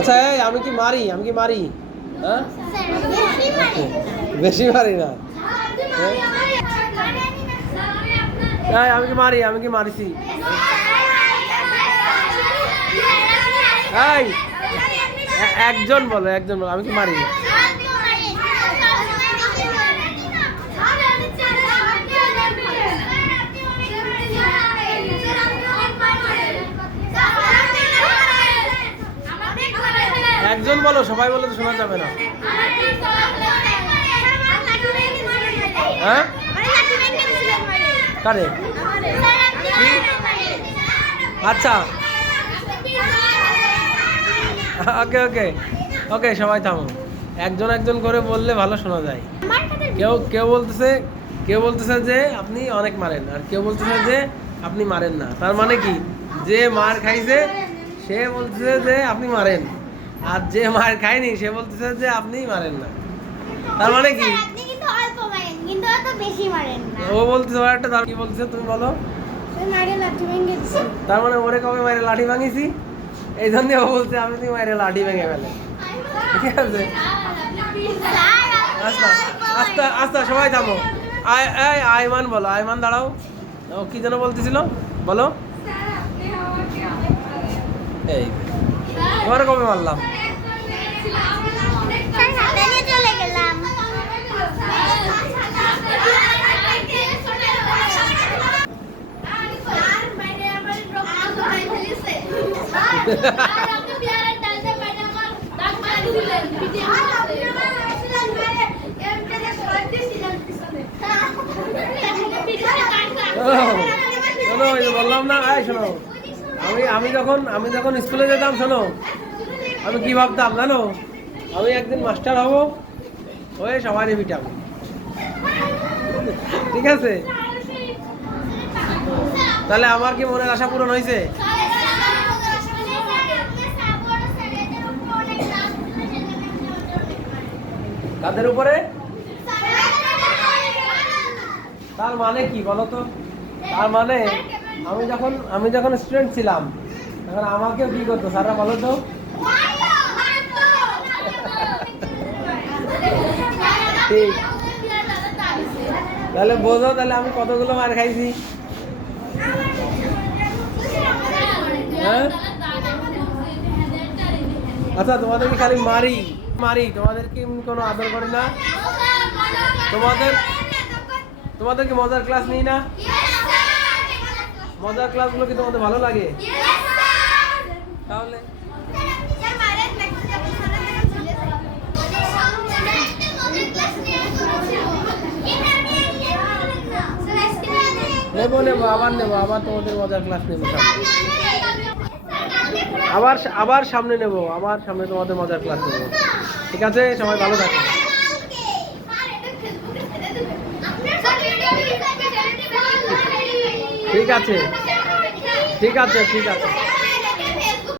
আচ্ছা আমি কি মারি হ্যাঁ বেশি মারি না আমি কি মারিছি একজন বলো আমি কি মারি একজন বলো, সবাই বলে তো শোনা যাবে না। হ্যাঁ কারে আচ্ছা ওকে ওকে ওকে সবাই থামো। একজন করে বললে ভালো শোনা যায়। কেউ বলতেছে যে আপনি অনেক মারেন, আর কেউ বলতেছে যে আপনি মারেন না। তার মানে কি, যে মার খাইছে সে বলতেছে যে আপনি মারেন, আর যে মার খায়নি সে বলতেছে যে আপনি মারেন না। তার মানে কি ও বলতেছে একটা, তার কি বলতেছে তুমি বলো। তার মানে ওরে কবে মারে লাঠি ভাঙিছি, এই জন্য ও বলছে আমি তুমি মারে লাঠি ভেঙে ফেলে। ঠিক আছে আস্তা আস্তা আস্তা সবাই থামো। আয়মান বলো, আয়মান দাঁড়াও। ও কি যেন বলতেছিল বলো। এই তোমার কবে মারলাম? বললাম না, শোনো আমি যখন স্কুলে যেতাম, শোনো আমি কি ভাবতাম জানো, আমি একদিন মাস্টার হব, হয়ে সবারই পিটাবো। ঠিক আছে, তাহলে আমার কি মনের আশা পূরণ হয়েছে? কাদের উপরে? তার মানে কি বলো তো? তার মানে আমি যখন স্টুডেন্ট ছিলাম তখন আমাকেও কি করতো স্যাররা বলো তো? ঠিক, তাহলে বোঝো তাহলে আমি কতগুলো মার খাইছি। হ্যাঁ আচ্ছা, তোমাদের কি খালি মারি তোমাদের কি কোনো আদর করে না? তোমাদের কি মজার ক্লাস নেই না? মজার ক্লাসগুলো কি তোমাদের ভালো লাগে? তাহলে আবার তোমাদের মজার ক্লাস নেবো, আবার সামনে নেবো, আবার সামনে তোমাদের মজার ক্লাস নেবো। ঠিক আছে, সবাই ভালো থাকো। ঠিক আছে ঠিক আছে ঠিক আছে।